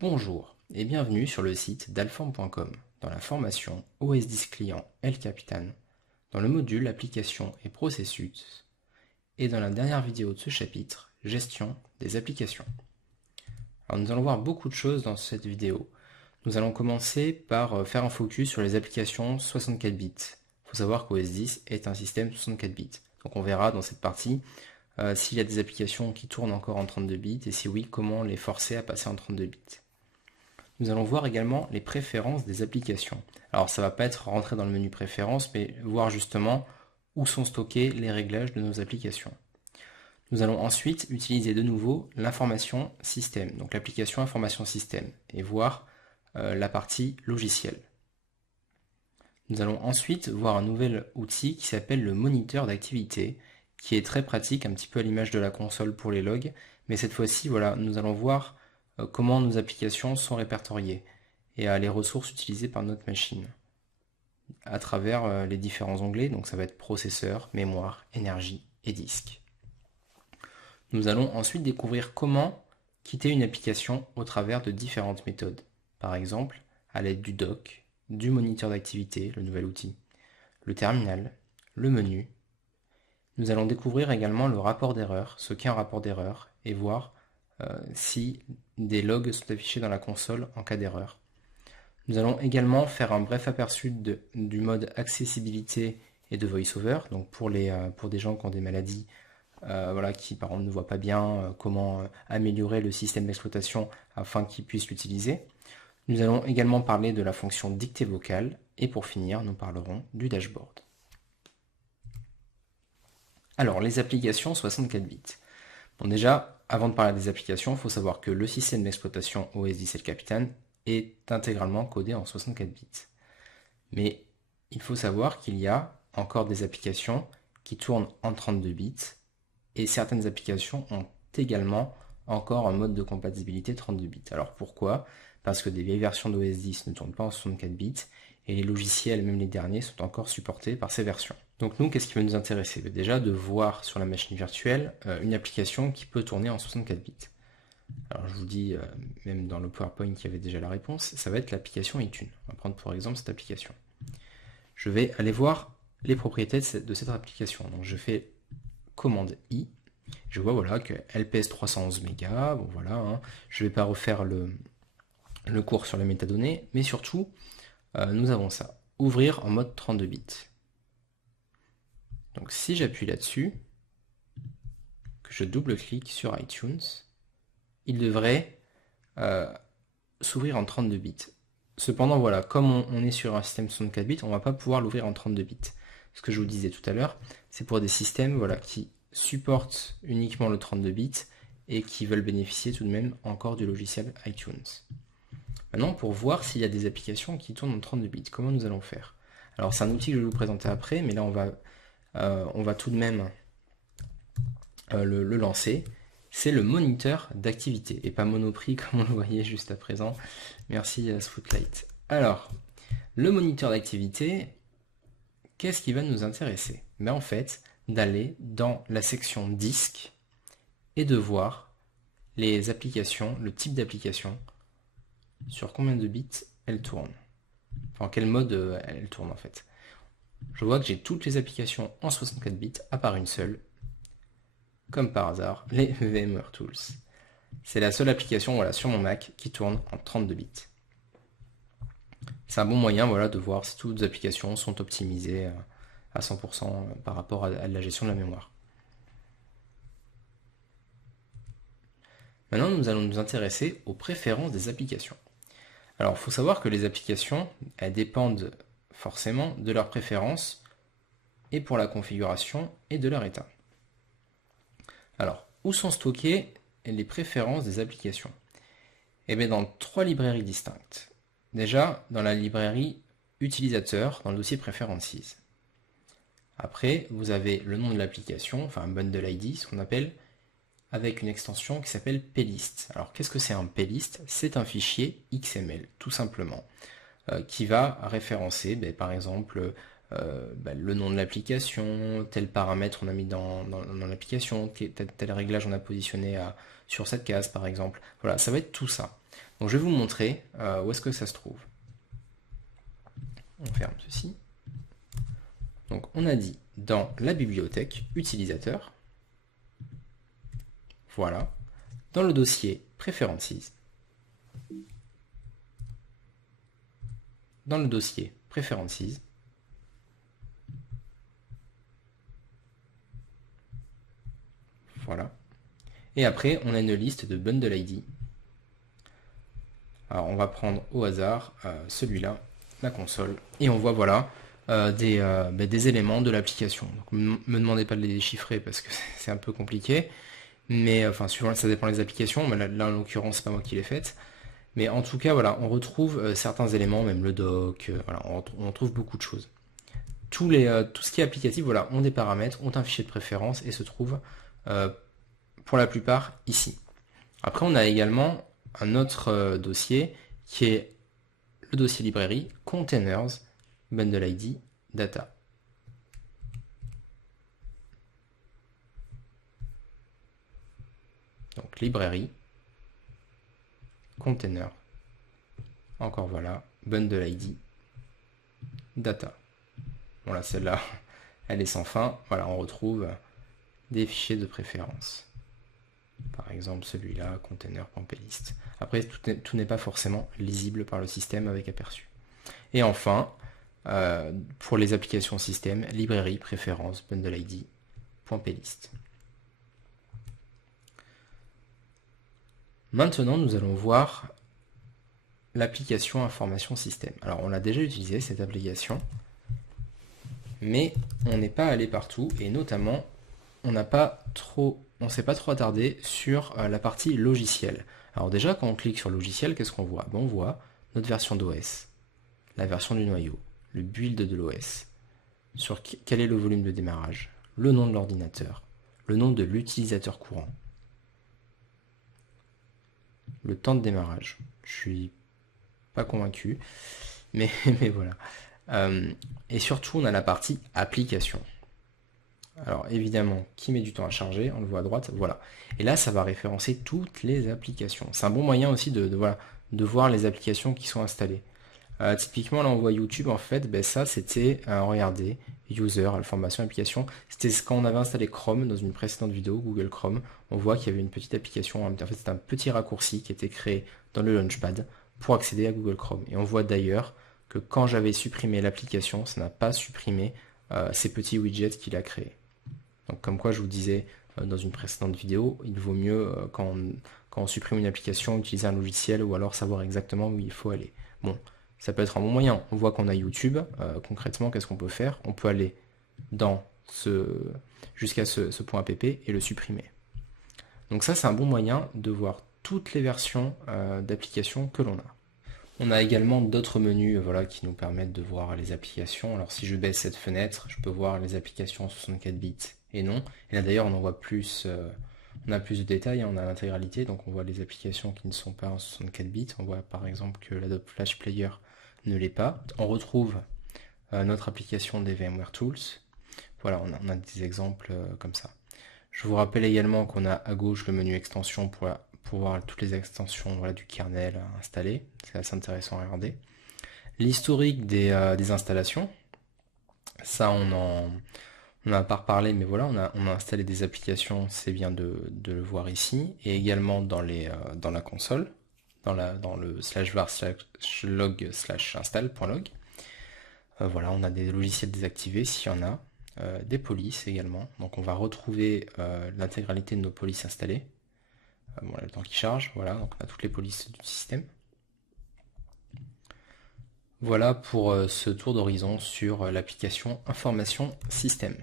Bonjour et bienvenue sur le site dalform.com dans la formation OS10 Client El Capitan, dans le module Applications et processus et dans la dernière vidéo de ce chapitre, Gestion des applications. Alors nous allons voir beaucoup de choses dans cette vidéo. Nous allons commencer par faire un focus sur les applications 64 bits. Il faut savoir qu'OS 10 est un système 64 bits. Donc on verra dans cette partie s'il y a des applications qui tournent encore en 32 bits et si oui, comment les forcer à passer en 32 bits. Nous allons voir également les préférences des applications. Alors ça ne va pas être rentré dans le menu préférences, mais voir justement où sont stockés les réglages de nos applications. Nous allons ensuite utiliser de nouveau l'information système, donc l'application information système, et voir la partie logiciel. Nous allons ensuite voir un nouvel outil qui s'appelle le moniteur d'activité, qui est très pratique, un petit peu à l'image de la console pour les logs, mais cette fois-ci, voilà, nous allons voir comment nos applications sont répertoriées et les ressources utilisées par notre machine à travers les différents onglets, donc ça va être processeur, mémoire, énergie et disque. Nous allons ensuite découvrir comment quitter une application au travers de différentes méthodes, par exemple à l'aide du dock, du moniteur d'activité, le nouvel outil, le terminal, le menu. Nous allons découvrir également le rapport d'erreur, ce qu'est un rapport d'erreur, et voir si des logs sont affichés dans la console en cas d'erreur. Nous allons également faire un bref aperçu du mode accessibilité et de VoiceOver, donc pour des gens qui ont des maladies, voilà, qui par exemple ne voient pas bien comment améliorer le système d'exploitation afin qu'ils puissent l'utiliser. Nous allons également parler de la fonction dictée vocale, et pour finir, nous parlerons du dashboard. Alors, les applications 64 bits. Bon, déjà, avant de parler des applications, il faut savoir que le système d'exploitation OS 10 El Capitan est intégralement codé en 64 bits. Mais il faut savoir qu'il y a encore des applications qui tournent en 32 bits et certaines applications ont également encore un mode de compatibilité 32 bits. Alors pourquoi? Parce que des vieilles versions d'OS 10 ne tournent pas en 64 bits et les logiciels, même les derniers, sont encore supportés par ces versions. Donc nous, qu'est-ce qui va nous intéresser? Déjà de voir sur la machine virtuelle une application qui peut tourner en 64 bits. Alors je vous dis, même dans le PowerPoint il y avait déjà la réponse, ça va être l'application iTunes. On va prendre pour exemple cette application. Je vais aller voir les propriétés de cette application. Donc je fais commande I, je vois voilà qu'elle pèse 311 mégas, bon voilà, hein. Je ne vais pas refaire le cours sur les métadonnées, mais surtout, nous avons ça, ouvrir en mode 32 bits. Donc si j'appuie là-dessus, que je double-clique sur iTunes, il devrait s'ouvrir en 32 bits. Cependant, voilà, comme on est sur un système 64 bits, on ne va pas pouvoir l'ouvrir en 32 bits. Ce que je vous disais tout à l'heure, c'est pour des systèmes voilà, qui supportent uniquement le 32 bits et qui veulent bénéficier tout de même encore du logiciel iTunes. Maintenant, pour voir s'il y a des applications qui tournent en 32 bits, comment nous allons faire? Alors c'est un outil que je vais vous présenter après, mais là on va tout de même le lancer. C'est le moniteur d'activité, et pas Monoprix comme on le voyait juste à présent. Merci Spotlight. Alors, le moniteur d'activité, qu'est-ce qui va nous intéresser? Ben, en fait, d'aller dans la section disque et de voir les applications, le type d'application, sur combien de bits elles tournent. Enfin, en quel mode elles tournent en fait. Je vois que j'ai toutes les applications en 64 bits, à part une seule, comme par hasard, les VMware Tools. C'est la seule application voilà, sur mon Mac qui tourne en 32 bits. C'est un bon moyen voilà, de voir si toutes les applications sont optimisées à 100% par rapport à la gestion de la mémoire. Maintenant, nous allons nous intéresser aux préférences des applications. Alors, il faut savoir que les applications, elles dépendent forcément de leurs préférences et pour la configuration et de leur état. Alors, où sont stockées les préférences des applications? Eh bien, dans 3 librairies distinctes. Déjà, dans la librairie utilisateur, dans le dossier Preferences. Après, vous avez le nom de l'application, enfin un bundle ID, ce qu'on appelle, avec une extension qui s'appelle plist. Alors, qu'est-ce que c'est un plist? C'est un fichier XML, tout simplement, qui va référencer, par exemple, le nom de l'application, tel paramètre on a mis dans l'application, tel réglage on a positionné sur cette case par exemple. Voilà, ça va être tout ça. Donc je vais vous montrer où est-ce que ça se trouve. On ferme ceci. Donc on a dit dans la bibliothèque utilisateur, voilà, dans le dossier Preferences, dans le dossier Preferences, voilà, et après on a une liste de bundle ID. Alors on va prendre au hasard celui-là, la console, et on voit voilà des éléments de l'application. Donc me demandez pas de les déchiffrer parce que c'est un peu compliqué, mais enfin suivant, ça dépend des applications, mais là en l'occurrence c'est pas moi qui l'ai faite. Mais en tout cas voilà, on retrouve certains éléments, même le doc, voilà, on retrouve beaucoup de choses. Tout ce qui est applicatif, voilà, ont des paramètres, ont un fichier de préférence et se trouve pour la plupart ici. Après on a également un autre dossier qui est le dossier librairie, containers, bundle ID, data. Donc librairie, container, encore voilà, bundle ID, data. Voilà, celle-là, elle est sans fin. Voilà, on retrouve des fichiers de préférence. Par exemple, celui-là, container.plist. Après, tout n'est pas forcément lisible par le système avec aperçu. Et enfin, pour les applications système, librairie, préférence, bundle ID, .plist. Maintenant, nous allons voir l'application information système. Alors, on l'a déjà utilisé, cette application, mais on n'est pas allé partout, et notamment, on s'est pas trop attardé sur la partie logiciel. Alors déjà, quand on clique sur logiciel, qu'est-ce qu'on voit? On voit notre version d'OS, la version du noyau, le build de l'OS, sur quel est le volume de démarrage, le nom de l'ordinateur, le nom de l'utilisateur courant, le temps de démarrage. Je suis pas convaincu, mais voilà. Et surtout, on a la partie application. Alors évidemment, qui met du temps à charger, on le voit à droite, voilà. Et là, ça va référencer toutes les applications. C'est un bon moyen aussi de voir les applications qui sont installées. Typiquement, là, on voit YouTube, en fait, ça, c'était, regardez, user, information, application. C'était quand on avait installé Chrome dans une précédente vidéo, Google Chrome. On voit qu'il y avait une petite application, en fait, c'est un petit raccourci qui était créé dans le Launchpad pour accéder à Google Chrome. Et on voit d'ailleurs que quand j'avais supprimé l'application, ça n'a pas supprimé ces petits widgets qu'il a créés. Donc comme quoi je vous disais dans une précédente vidéo, il vaut mieux quand on supprime une application, utiliser un logiciel ou alors savoir exactement où il faut aller. Bon, ça peut être un bon moyen. On voit qu'on a YouTube. Concrètement, qu'est-ce qu'on peut faire? On peut aller jusqu'à ce point app et le supprimer. Donc ça, c'est un bon moyen de voir toutes les versions d'applications que l'on a. On a également d'autres menus qui nous permettent de voir les applications. Alors si je baisse cette fenêtre, je peux voir les applications en 64 bits et non. Et là d'ailleurs on en voit plus, on a plus de détails, on a l'intégralité, donc on voit les applications qui ne sont pas en 64 bits. On voit par exemple que l'Adobe Flash Player ne l'est pas. On retrouve notre application des VMware Tools. Voilà, on a des exemples comme ça. Je vous rappelle également qu'on a à gauche le menu extension pour voir toutes les extensions du kernel installées. C'est assez intéressant à regarder. L'historique des installations. Ça, on n'en a pas reparlé, mais voilà, on a installé des applications, c'est bien de le voir ici. Et également dans la console, dans le /var/log/install.log. Voilà, on a des logiciels désactivés s'il y en a. Des polices également. Donc on va retrouver l'intégralité de nos polices installées. Bon, là, le temps qui charge, voilà, donc on a toutes les polices du système. Voilà pour ce tour d'horizon sur l'application information système.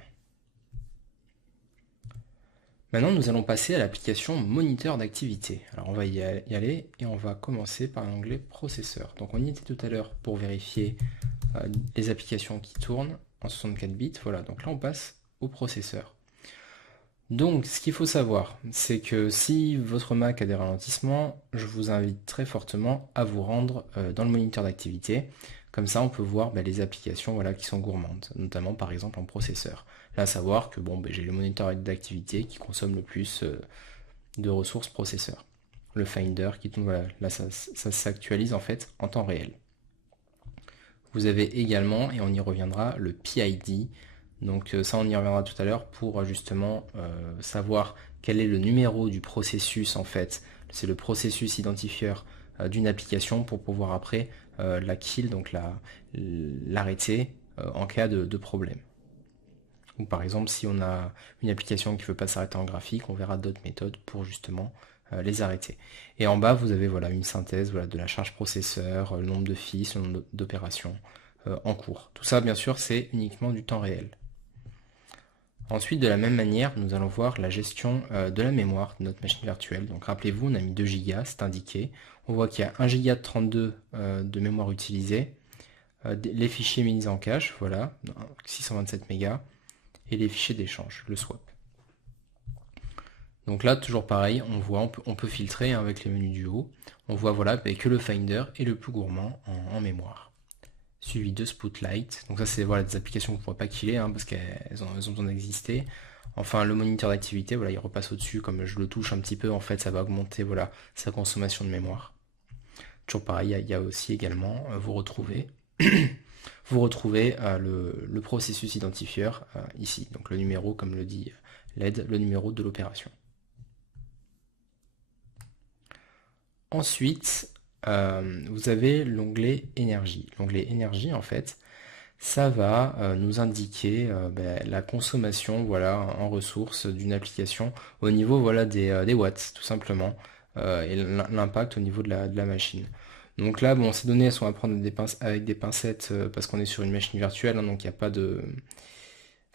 Maintenant, nous allons passer à l'application moniteur d'activité. Alors, on va y aller et on va commencer par l'onglet processeur. Donc, on y était tout à l'heure pour vérifier les applications qui tournent en 64 bits. Voilà, donc là, on passe au processeur. Donc, ce qu'il faut savoir, c'est que si votre Mac a des ralentissements, je vous invite très fortement à vous rendre dans le moniteur d'activité. Comme ça, on peut voir les applications voilà, qui sont gourmandes, notamment par exemple en processeur. Là, à savoir que bon, j'ai le moniteur d'activité qui consomme le plus de ressources processeur. Le Finder qui tombe, voilà, là ça s'actualise en fait en temps réel. Vous avez également, et on y reviendra, le PID. Donc ça on y reviendra tout à l'heure pour justement savoir quel est le numéro du processus en fait. C'est le processus identifieur d'une application pour pouvoir après la kill, donc l'arrêter en cas de problème. Ou par exemple si on a une application qui ne veut pas s'arrêter en graphique, on verra d'autres méthodes pour justement les arrêter. Et en bas vous avez voilà, une synthèse voilà, de la charge processeur, le nombre de fils, le nombre d'opérations en cours. Tout ça bien sûr c'est uniquement du temps réel. Ensuite, de la même manière, nous allons voir la gestion de la mémoire de notre machine virtuelle. Donc rappelez-vous, on a mis 2 Go, c'est indiqué. On voit qu'il y a 1 Go de 32 de mémoire utilisée. Les fichiers mis en cache, voilà, 627 mégas. Et les fichiers d'échange, le swap. Donc là, toujours pareil, on voit, on peut filtrer avec les menus du haut. On voit voilà, que le Finder est le plus gourmand en mémoire. Suivi de Spotlight. Donc ça c'est voilà, des applications qu'on ne pourrait pas killer parce qu'elles ont besoin d'exister. Enfin le moniteur d'activité, voilà, il repasse au-dessus, comme je le touche un petit peu, en fait ça va augmenter voilà, sa consommation de mémoire. Toujours pareil, il y a aussi également, vous retrouvez, le processus identifieur ici. Donc le numéro, comme le dit LED, le numéro de l'opération. Ensuite, vous avez l'onglet énergie. L'onglet énergie, en fait, ça va nous indiquer la consommation voilà, en ressources d'une application au niveau voilà, des watts, tout simplement, et l'impact au niveau de la machine. Donc là, bon, ces données elles sont à prendre avec des pincettes parce qu'on est sur une machine virtuelle, donc il n'y a pas de...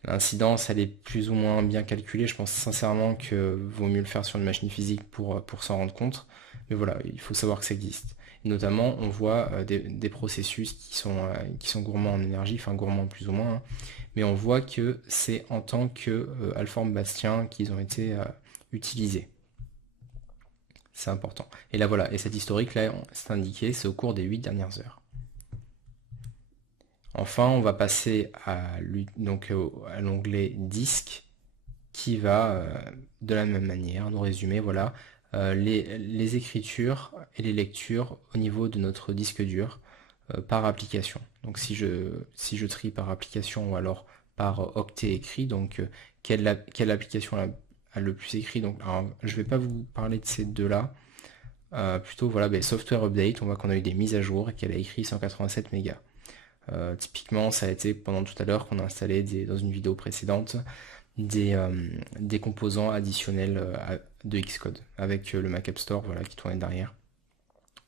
L'incidence, elle est plus ou moins bien calculée. Je pense sincèrement que vaut mieux le faire sur une machine physique pour s'en rendre compte. Mais voilà, il faut savoir que ça existe. Et notamment, on voit des processus qui sont gourmands en énergie, enfin gourmands plus ou moins. Mais on voit que c'est en tant que Alform Bastien qu'ils ont été utilisés. C'est important. Et là voilà, et cet historique là, c'est indiqué, c'est au cours des 8 dernières heures. Enfin, on va passer à l'onglet disque qui va de la même manière nous résumer voilà, les écritures et les lectures au niveau de notre disque dur par application. Donc si je trie par application ou alors par octet écrit, donc quelle application a le plus écrit. Donc, alors, je ne vais pas vous parler de ces deux-là. Plutôt voilà, software update, on voit qu'on a eu des mises à jour et qu'elle a écrit 187 mégas. Typiquement, ça a été pendant tout à l'heure qu'on a installé dans une vidéo précédente des composants additionnels de Xcode avec le Mac App Store voilà, qui tournait derrière.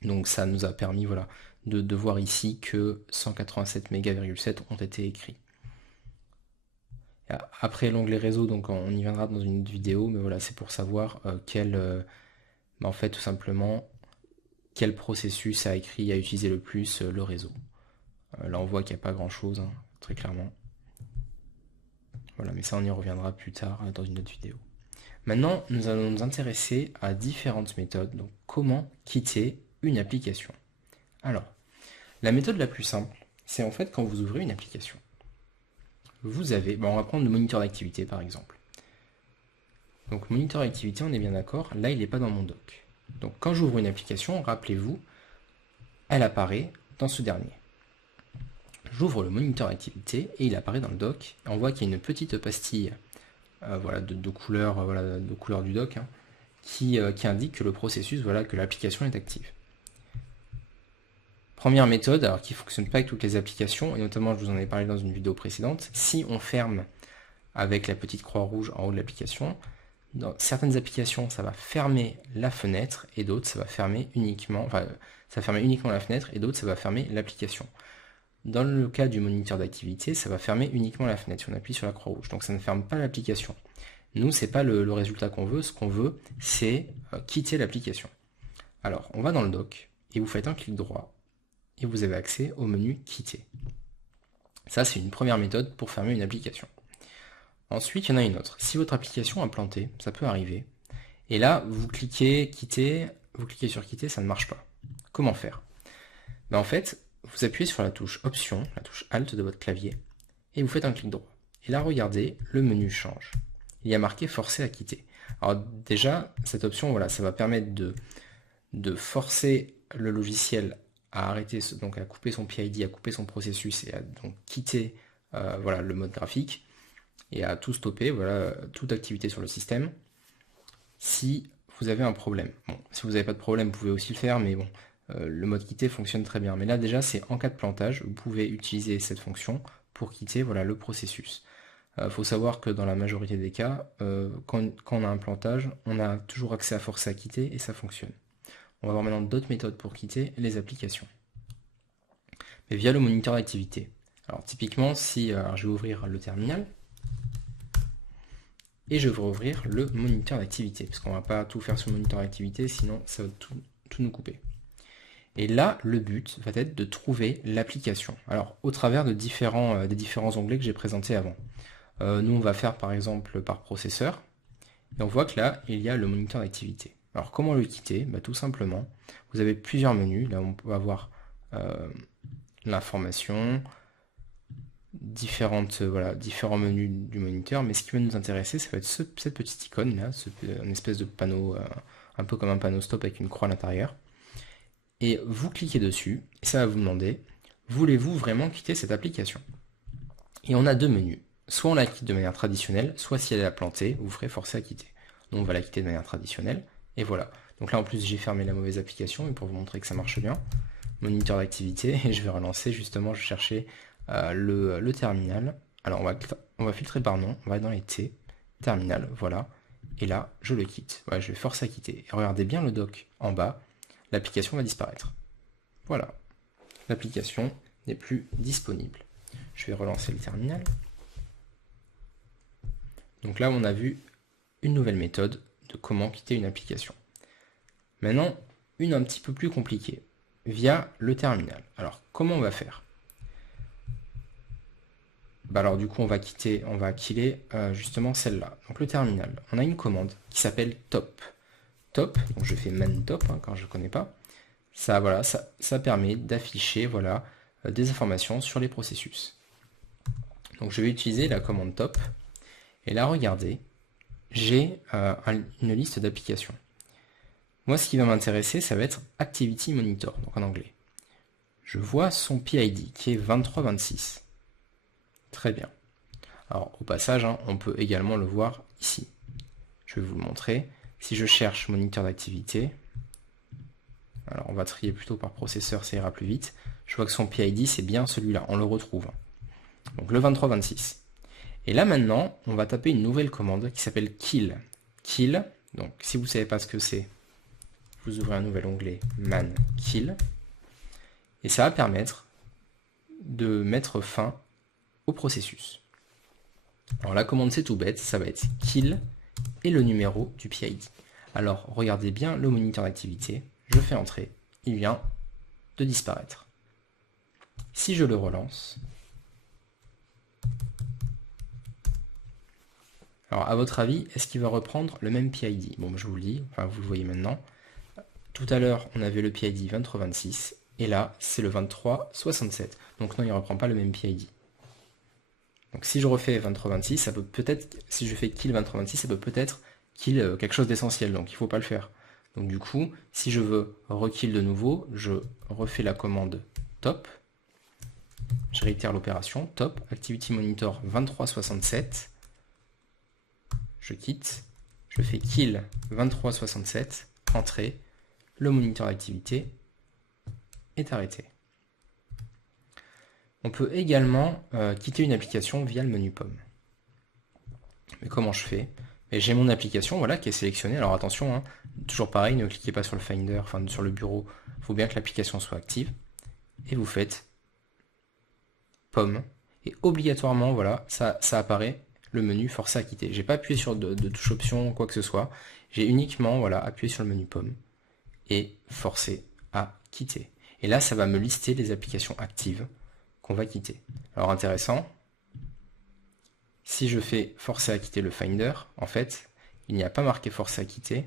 Donc ça nous a permis voilà, de voir ici que 187 mégas,7 ont été écrits. Après l'onglet réseau, donc on y viendra dans une autre vidéo, mais voilà, c'est pour savoir en fait tout simplement quel processus a utilisé le plus le réseau. Là on voit qu'il n'y a pas grand chose, très clairement. Voilà, mais ça on y reviendra plus tard dans une autre vidéo. Maintenant, nous allons nous intéresser à différentes méthodes. Donc comment quitter une application. Alors, la méthode la plus simple, c'est en fait quand vous ouvrez une application. Vous avez, on va prendre le moniteur d'activité par exemple. Donc moniteur d'activité, on est bien d'accord, là il n'est pas dans mon doc. Donc quand j'ouvre une application, rappelez-vous, elle apparaît dans ce dernier. J'ouvre le moniteur d'activité et il apparaît dans le doc. On voit qu'il y a une petite pastille voilà, de couleur du doc qui indique que le processus, voilà, que l'application est active. Première méthode, alors qui ne fonctionne pas avec toutes les applications, et notamment je vous en ai parlé dans une vidéo précédente, si on ferme avec la petite croix rouge en haut de l'application, dans certaines applications ça va fermer la fenêtre et d'autres ça va fermer uniquement, la fenêtre et d'autres ça va fermer l'application. Dans le cas du moniteur d'activité, ça va fermer uniquement la fenêtre si on appuie sur la croix rouge, donc ça ne ferme pas l'application. Nous, c'est pas le résultat qu'on veut, ce qu'on veut, c'est quitter l'application. Alors, on va dans le doc, et vous faites un clic droit, et vous avez accès au menu quitter. Ça, c'est une première méthode pour fermer une application. Ensuite, il y en a une autre. Si votre application a planté, ça peut arriver, et là, vous cliquez quitter, vous cliquez sur quitter, ça ne marche pas. Comment faire? En fait, vous appuyez sur la touche Option, la touche Alt de votre clavier, et vous faites un clic droit. Et là, regardez, le menu change. Il y a marqué Forcer à quitter. Alors déjà, cette option, voilà, ça va permettre de forcer le logiciel à arrêter, donc à couper son PID, à couper son processus et à donc quitter voilà, le mode graphique et à tout stopper, voilà, toute activité sur le système, si vous avez un problème. Bon, si vous n'avez pas de problème, vous pouvez aussi le faire, mais bon, le mode quitter fonctionne très bien. Mais là déjà, c'est en cas de plantage, vous pouvez utiliser cette fonction pour quitter voilà, le processus. Faut savoir que dans la majorité des cas, quand on a un plantage, on a toujours accès à forcer à quitter et ça fonctionne. On va voir maintenant d'autres méthodes pour quitter les applications. Mais via le moniteur d'activité. Alors typiquement, si je vais ouvrir le terminal, et je vais ouvrir le moniteur d'activité, parce qu'on ne va pas tout faire sur le moniteur d'activité, sinon ça va tout nous couper. Et là, le but va être de trouver l'application. Alors, au travers de des différents onglets que j'ai présentés avant. Nous, on va faire par exemple par processeur, et on voit que là, il y a le moniteur d'activité. Alors, comment le quitter? Tout simplement, vous avez plusieurs menus. Là, on peut avoir l'information, différents menus du moniteur, mais ce qui va nous intéresser, ça va être cette petite icône là, une espèce de panneau, un peu comme un panneau stop avec une croix à l'intérieur. Et vous cliquez dessus, et ça va vous demander, voulez-vous vraiment quitter cette application? Et on a deux menus. Soit on la quitte de manière traditionnelle, soit si elle est plantée, vous ferez forcer à quitter. Donc on va la quitter de manière traditionnelle, et voilà. Donc là en plus j'ai fermé la mauvaise application, et pour vous montrer que ça marche bien, moniteur d'activité, et je vais relancer justement, je cherchais le terminal. Alors on va filtrer par nom, on va aller dans les T, terminal, voilà. Et là, je le quitte. Voilà, je vais forcer à quitter. Et regardez bien le dock en bas, l'application va disparaître. Voilà, l'application n'est plus disponible. Je vais relancer le terminal. Donc là, on a vu une nouvelle méthode de comment quitter une application. Maintenant, une un petit peu plus compliquée, via le terminal. Alors, comment on va faire? Alors du coup, on va killer justement celle-là. Donc le terminal, on a une commande qui s'appelle top. Top, donc je fais man top quand je ne connais pas. Ça, voilà, ça permet d'afficher voilà, des informations sur les processus. Donc je vais utiliser la commande top. Et là, regardez, j'ai une liste d'applications. Moi, ce qui va m'intéresser, ça va être Activity Monitor, donc en anglais. Je vois son PID qui est 2326. Très bien. Alors au passage, on peut également le voir ici. Je vais vous le montrer. Si je cherche moniteur d'activité, alors on va trier plutôt par processeur, ça ira plus vite. Je vois que son PID c'est bien celui-là, on le retrouve. Donc le 2326. Et là maintenant, on va taper une nouvelle commande qui s'appelle kill. Kill, donc si vous ne savez pas ce que c'est, vous ouvrez un nouvel onglet man kill. Et ça va permettre de mettre fin au processus. Alors la commande c'est tout bête, ça va être kill et le numéro du PID. Alors regardez bien le moniteur d'activité, je fais entrer, il vient de disparaître. Si je le relance, alors à votre avis, est-ce qu'il va reprendre le même PID? Bon, je vous le dis, enfin vous le voyez maintenant. Tout à l'heure, on avait le PID 2326 et là, c'est le 2367. Donc non, il ne reprend pas le même PID. Donc si je refais 2326, ça peut peut-être, si je fais kill 2326, ça peut peut-être kill quelque chose d'essentiel, donc il ne faut pas le faire. Donc du coup, si je veux rekill de nouveau, je refais la commande top, je réitère l'opération, top, activity monitor 2367, je quitte, je fais kill 2367, entrée, le moniteur d'activité est arrêté. On peut également quitter une application via le menu pomme. Mais comment je fais? J'ai mon application voilà, qui est sélectionnée. Alors attention, toujours pareil, ne cliquez pas sur le Finder, enfin sur le bureau. Il faut bien que l'application soit active. Et vous faites pomme. Et obligatoirement, voilà, ça apparaît le menu forcer à quitter. J'ai pas appuyé sur de touche option, quoi que ce soit. J'ai uniquement voilà, appuyé sur le menu pomme et forcer à quitter. Et là, ça va me lister les applications actives qu'on va quitter. Alors intéressant, si je fais forcer à quitter le Finder, en fait, il n'y a pas marqué forcer à quitter,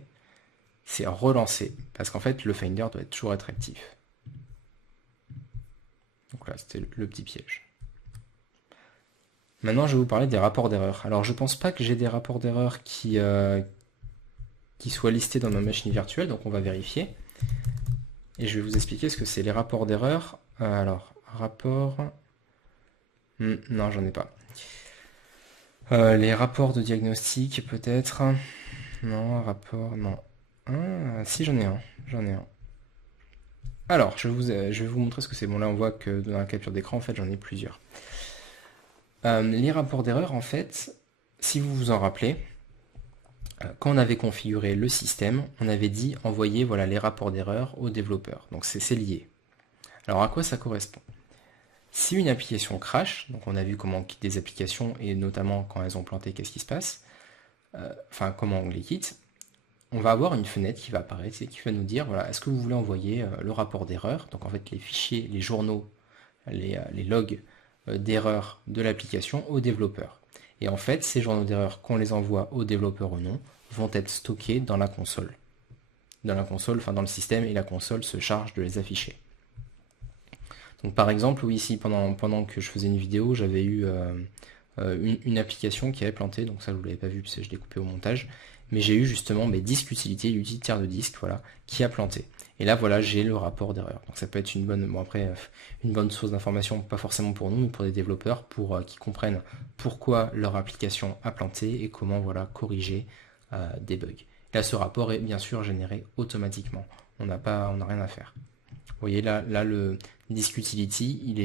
c'est relancer, parce qu'en fait, le Finder doit toujours être actif. Donc là, c'était le petit piège. Maintenant, je vais vous parler des rapports d'erreur. Alors, je pense pas que j'ai des rapports d'erreur qui soient listés dans ma machine virtuelle, donc on va vérifier. Et je vais vous expliquer ce que c'est les rapports d'erreur. Alors, rapport... non, j'en ai pas. Les rapports de diagnostic, peut-être. Non, rapport, non. Ah, si, j'en ai un. J'en ai un. Alors, je vais vous montrer ce que c'est. Bon, là, on voit que dans la capture d'écran, en fait, j'en ai plusieurs. Les rapports d'erreur, en fait, si vous vous en rappelez, quand on avait configuré le système, on avait dit envoyer voilà, les rapports d'erreur aux développeurs. Donc, c'est lié. Alors, à quoi ça correspond? Si une application crash, donc on a vu comment on quitte des applications, et notamment quand elles ont planté, qu'est-ce qui se passe, enfin, comment on les quitte, on va avoir une fenêtre qui va apparaître et qui va nous dire, voilà, est-ce que vous voulez envoyer le rapport d'erreur, donc en fait les fichiers, les journaux, les logs d'erreur de l'application aux développeurs. Et en fait, ces journaux d'erreur, qu'on les envoie aux développeurs ou non, vont être stockés dans la console. Dans la console, enfin dans le système, et la console se charge de les afficher. Donc par exemple, oui, ici, pendant que je faisais une vidéo, j'avais eu une application qui avait planté, donc ça je ne l'avais pas vu parce que je l'ai coupé au montage, mais j'ai eu justement mes disques utilité, l'utilitaire de disque, voilà, qui a planté. Et là, voilà, j'ai le rapport d'erreur. Donc ça peut être une bonne, bon après, une bonne source d'information, pas forcément pour nous, mais pour des développeurs, pour qui comprennent pourquoi leur application a planté et comment, voilà, corriger des bugs. Là, ce rapport est bien sûr généré automatiquement. On n'a rien à faire. Vous voyez là, le disk utility, il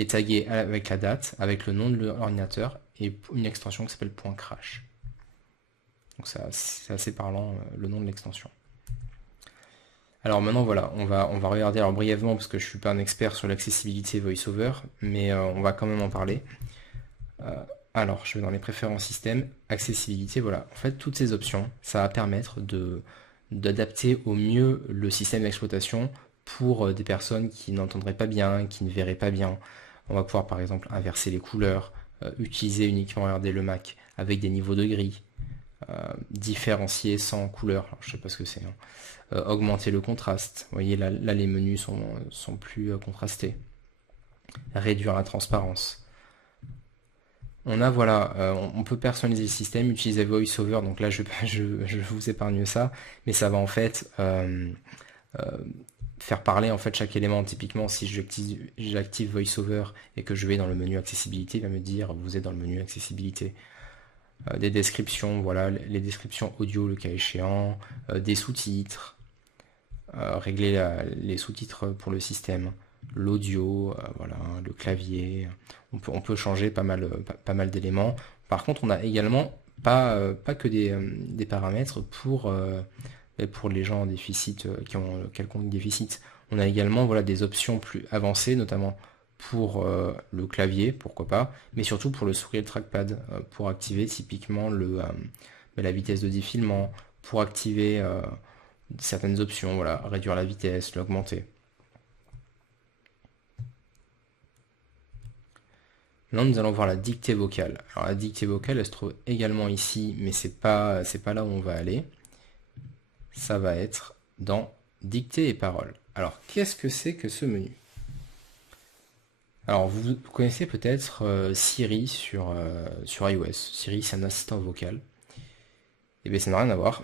est tagué avec la date, avec le nom de l'ordinateur et une extension qui s'appelle .crash. Donc c'est assez parlant le nom de l'extension. Alors maintenant voilà, on va regarder alors brièvement parce que je suis pas un expert sur l'accessibilité VoiceOver, mais on va quand même en parler. Alors je vais dans les préférences système, accessibilité, voilà. En fait toutes ces options, ça va permettre d'adapter au mieux le système d'exploitation pour des personnes qui n'entendraient pas bien, qui ne verraient pas bien. On va pouvoir par exemple inverser les couleurs, utiliser uniquement, regardez le Mac, avec des niveaux de gris, différencier sans couleur, alors, je sais pas ce que c'est, hein. Augmenter le contraste, vous voyez là les menus sont plus contrastés, réduire la transparence. On a voilà, on peut personnaliser le système, utiliser VoiceOver, donc là je vous épargne ça, mais ça va en fait faire parler en fait chaque élément. Typiquement si j'active VoiceOver et que je vais dans le menu accessibilité, il va me dire vous êtes dans le menu accessibilité. Des descriptions, voilà, les descriptions audio le cas échéant, des sous-titres, régler les sous-titres pour le système, l'audio, voilà, le clavier, on peut changer pas mal d'éléments. Par contre on a également pas que des paramètres pour les gens en déficit, qui ont quelconque déficit. On a également voilà, des options plus avancées, notamment pour le clavier, pourquoi pas, mais surtout pour le souris et le trackpad, pour activer typiquement la vitesse de défilement, pour activer certaines options, voilà, réduire la vitesse, l'augmenter. Maintenant, nous allons voir la dictée vocale. Alors la dictée vocale, elle se trouve également ici, mais c'est pas là où on va aller. Ça va être dans dictée et parole. Alors, qu'est-ce que c'est que ce menu? Alors, vous connaissez peut-être Siri sur iOS. Siri, c'est un assistant vocal. Eh bien, ça n'a rien à voir.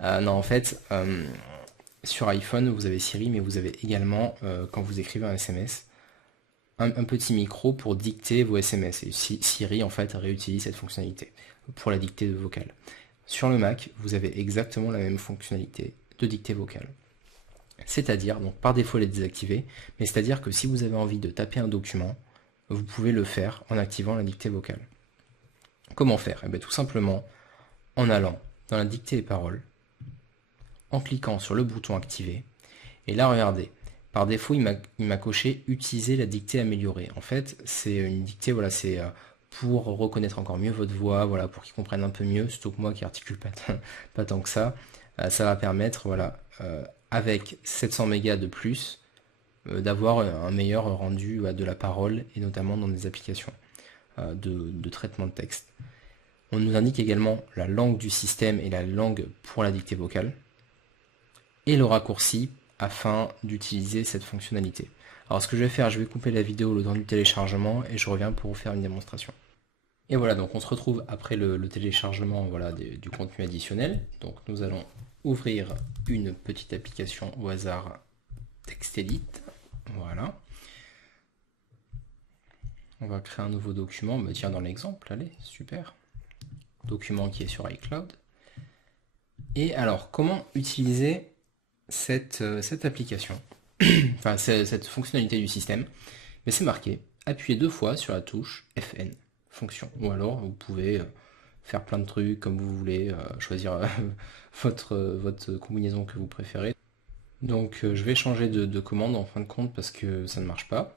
Non, en fait, sur iPhone, vous avez Siri, mais vous avez également, quand vous écrivez un SMS, un petit micro pour dicter vos SMS. Et Siri, en fait, réutilise cette fonctionnalité pour la dictée vocale. Sur le Mac, vous avez exactement la même fonctionnalité de dictée vocale. C'est-à-dire, donc par défaut elle est désactivée, mais c'est-à-dire que si vous avez envie de taper un document, vous pouvez le faire en activant la dictée vocale. Comment faire? Eh bien, tout simplement en allant dans la dictée et paroles, en cliquant sur le bouton activer, et là regardez, par défaut il m'a coché utiliser la dictée améliorée. En fait c'est une dictée, voilà, c'est pour reconnaître encore mieux votre voix, voilà, pour qu'ils comprennent un peu mieux, surtout que moi qui articule pas tant que ça va permettre, voilà, avec 700 mégas de plus, d'avoir un meilleur rendu de la parole, et notamment dans des applications de traitement de texte. On nous indique également la langue du système et la langue pour la dictée vocale, et le raccourci afin d'utiliser cette fonctionnalité. Alors ce que je vais faire, je vais couper la vidéo le temps du téléchargement et je reviens pour vous faire une démonstration. Et voilà, donc on se retrouve après le téléchargement voilà, du contenu additionnel. Donc nous allons ouvrir une petite application au hasard TextEdit. Voilà. On va créer un nouveau document, bah tiens dans l'exemple, allez, super. Document qui est sur iCloud. Et alors, comment utiliser cette application, enfin cette fonctionnalité du système? Mais c'est marqué, appuyez 2 fois sur la touche FN, fonction. Ou alors vous pouvez faire plein de trucs comme vous voulez, choisir votre combinaison que vous préférez. Donc je vais changer de commande en fin de compte parce que ça ne marche pas.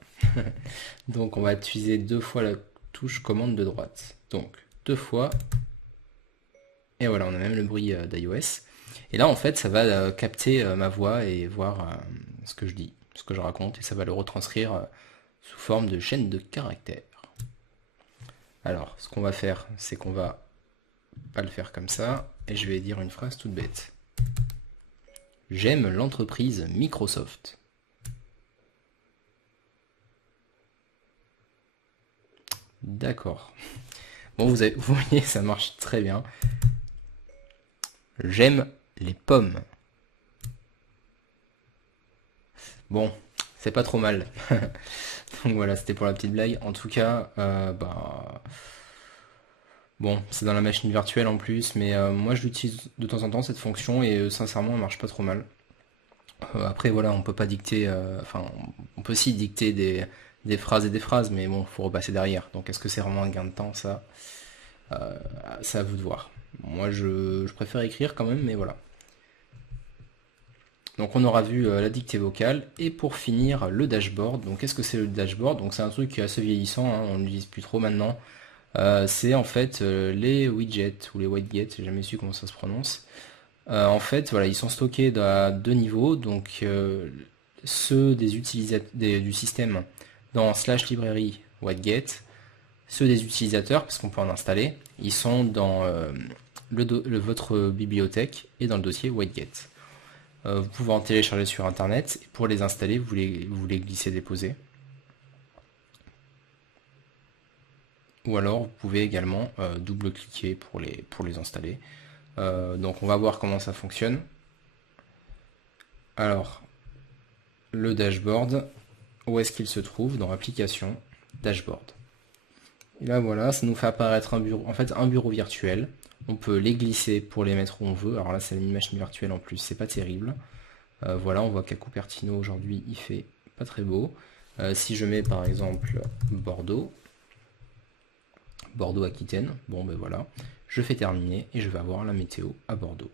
Donc on va utiliser 2 fois la touche commande de droite. Donc 2 fois, et voilà, on a même le bruit d'iOS. Et là en fait ça va capter ma voix et voir ce que je dis, ce que je raconte, et ça va le retranscrire sous forme de chaîne de caractères. Alors ce qu'on va faire, c'est qu'on va pas le faire comme ça, et je vais dire une phrase toute bête. J'aime l'entreprise Microsoft. D'accord. Bon, vous voyez, ça marche très bien. J'aime les pommes. Bon, c'est pas trop mal. Donc voilà, c'était pour la petite blague. En tout cas, bon, c'est dans la machine virtuelle en plus, mais moi je l'utilise de temps en temps cette fonction et sincèrement, elle marche pas trop mal. Après, voilà, on peut pas dicter, enfin, on peut aussi dicter des phrases et des phrases, mais bon, faut repasser derrière. Donc, est-ce que c'est vraiment un gain de temps, ça? C'est à vous de voir. Moi, je préfère écrire quand même, mais voilà. Donc, on aura vu la dictée vocale, et pour finir, le dashboard. Donc, qu'est-ce que c'est le dashboard? Donc, c'est un truc qui est assez vieillissant, hein, on l'utilise plus trop maintenant. C'est en fait les widgets, ou les widgets, j'ai jamais su comment ça se prononce. En fait, voilà, ils sont stockés à 2 niveaux, donc ceux des du système dans slash librairie widget, ceux des utilisateurs, parce qu'on peut en installer, ils sont dans votre bibliothèque et dans le dossier widget. Vous pouvez en télécharger sur internet, et pour les installer, vous les glisser-déposer. Ou alors, vous pouvez également double-cliquer pour les installer. Donc on va voir comment ça fonctionne. Alors, le dashboard, où est-ce qu'il se trouve? Dans Applications, Dashboard. Et là voilà, ça nous fait apparaître un bureau, en fait un bureau virtuel. On peut les glisser pour les mettre où on veut. Alors là c'est une machine virtuelle en plus, c'est pas terrible. Voilà, on voit qu'à Cupertino aujourd'hui il fait pas très beau. Si je mets par exemple Bordeaux, Bordeaux-Aquitaine, bon ben voilà, je fais terminer et je vais avoir la météo à Bordeaux.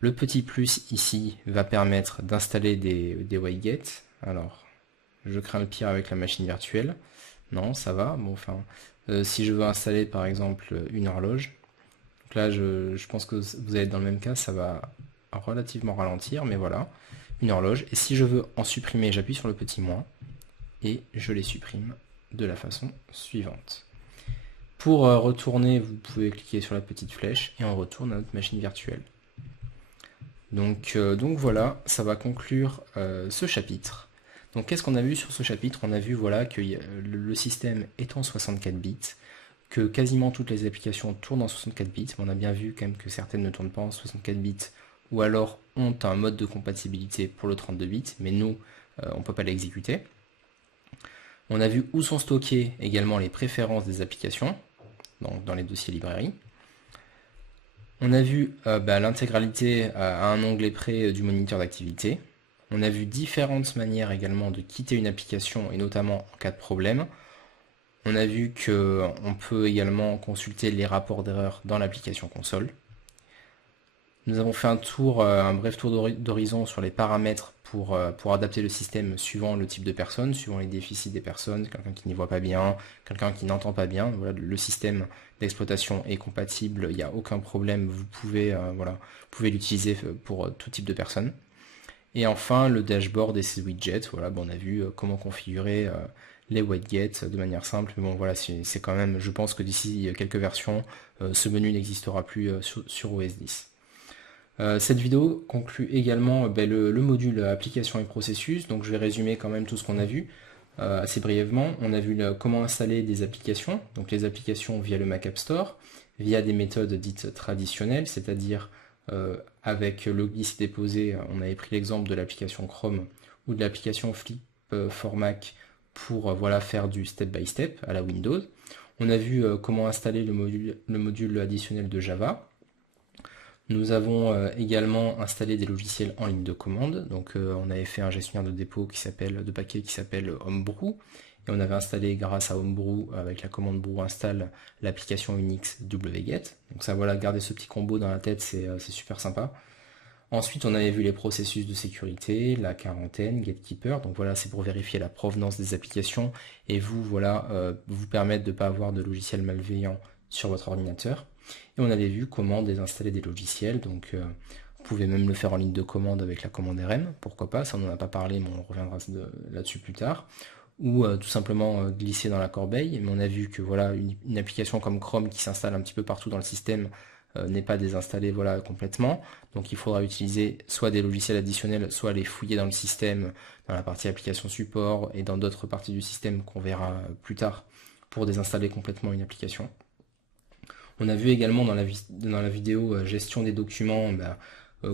Le petit plus ici va permettre d'installer des widgets. Alors, je crains le pire avec la machine virtuelle. Non, ça va. Bon, enfin, si je veux installer par exemple une horloge, donc là je pense que vous allez être dans le même cas, ça va relativement ralentir, mais voilà, une horloge. Et si je veux en supprimer, j'appuie sur le petit moins et je les supprime de la façon suivante. Pour retourner, vous pouvez cliquer sur la petite flèche et on retourne à notre machine virtuelle. Donc voilà, ça va conclure ce chapitre. Donc qu'est-ce qu'on a vu sur ce chapitre? On a vu voilà, que le système est en 64 bits, que quasiment toutes les applications tournent en 64 bits, mais on a bien vu quand même que certaines ne tournent pas en 64 bits, ou alors ont un mode de compatibilité pour le 32 bits, mais nous, on ne peut pas l'exécuter. On a vu où sont stockées également les préférences des applications, donc dans les dossiers librairie. On a vu l'intégralité à un onglet près du moniteur d'activité. On a vu différentes manières également de quitter une application, et notamment en cas de problème. On a vu qu'on peut également consulter les rapports d'erreur dans l'application console. Nous avons fait un bref tour d'horizon sur les paramètres pour adapter le système suivant le type de personne, suivant les déficits des personnes, quelqu'un qui n'y voit pas bien, quelqu'un qui n'entend pas bien. Voilà, le système d'exploitation est compatible, il n'y a aucun problème, vous pouvez l'utiliser pour tout type de personnes. Et enfin, le dashboard et ses widgets. Voilà, on a vu comment configurer les widgets de manière simple. Mais bon, voilà, c'est quand même, je pense que d'ici quelques versions, ce menu n'existera plus sur OS 10. Cette vidéo conclut également le module application et processus, donc je vais résumer quand même tout ce qu'on a vu assez brièvement. On a vu comment installer des applications, donc les applications via le Mac App Store, via des méthodes dites traditionnelles, c'est-à-dire avec le glissé-déposé. On avait pris l'exemple de l'application Chrome ou de l'application Flip for Mac pour voilà, faire du step-by-step à la Windows. On a vu comment installer le module additionnel de Java. Nous avons également installé des logiciels en ligne de commande. Donc on avait fait un gestionnaire de dépôt de paquets qui s'appelle Homebrew. Et on avait installé grâce à Homebrew avec la commande brew install l'application Unix wget. Donc ça voilà, garder ce petit combo dans la tête, c'est super sympa. Ensuite, on avait vu les processus de sécurité, la quarantaine, Gatekeeper. Donc voilà, c'est pour vérifier la provenance des applications et vous, voilà, vous permettre de ne pas avoir de logiciels malveillants sur votre ordinateur. Et on avait vu comment désinstaller des logiciels. Donc vous pouvez même le faire en ligne de commande avec la commande RM. Pourquoi pas, ça on n'en a pas parlé, mais on reviendra là-dessus plus tard. Ou tout simplement glisser dans la corbeille. Mais on a vu que voilà, une application comme Chrome qui s'installe un petit peu partout dans le système n'est pas désinstallé voilà, complètement. Donc il faudra utiliser soit des logiciels additionnels, soit les fouiller dans le système, dans la partie application support et dans d'autres parties du système qu'on verra plus tard pour désinstaller complètement une application. On a vu également dans la vidéo gestion des documents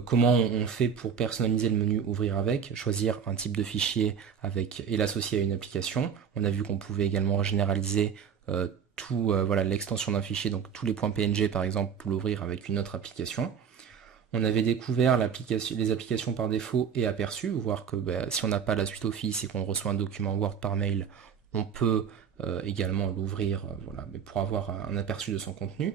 comment on fait pour personnaliser le menu ouvrir avec, choisir un type de fichier avec et l'associer à une application. On a vu qu'on pouvait également généraliser voilà, l'extension d'un fichier, donc tous les points PNG par exemple, pour l'ouvrir avec une autre application. On avait découvert les applications par défaut et aperçus, voir que si on n'a pas la suite Office et qu'on reçoit un document Word par mail, on peut également l'ouvrir voilà, mais pour avoir un aperçu de son contenu.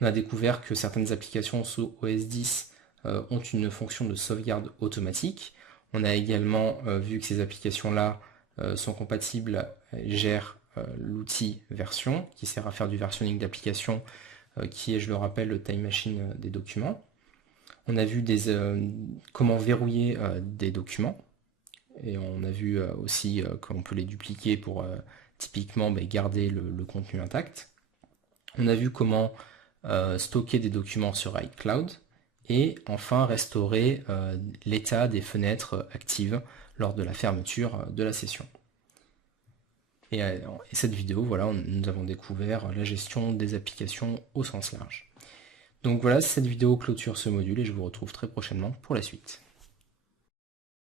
On a découvert que certaines applications sous OS X ont une fonction de sauvegarde automatique. On a également vu que ces applications-là sont compatibles, gèrent l'outil version, qui sert à faire du versionning d'applications, qui est, je le rappelle, le time machine des documents. On a vu comment verrouiller des documents, et on a vu aussi qu'on peut les dupliquer pour typiquement garder le contenu intact. On a vu comment stocker des documents sur iCloud, et enfin restaurer l'état des fenêtres actives lors de la fermeture de la session. Et cette vidéo, voilà, nous avons découvert la gestion des applications au sens large. Donc voilà, cette vidéo clôture ce module et je vous retrouve très prochainement pour la suite.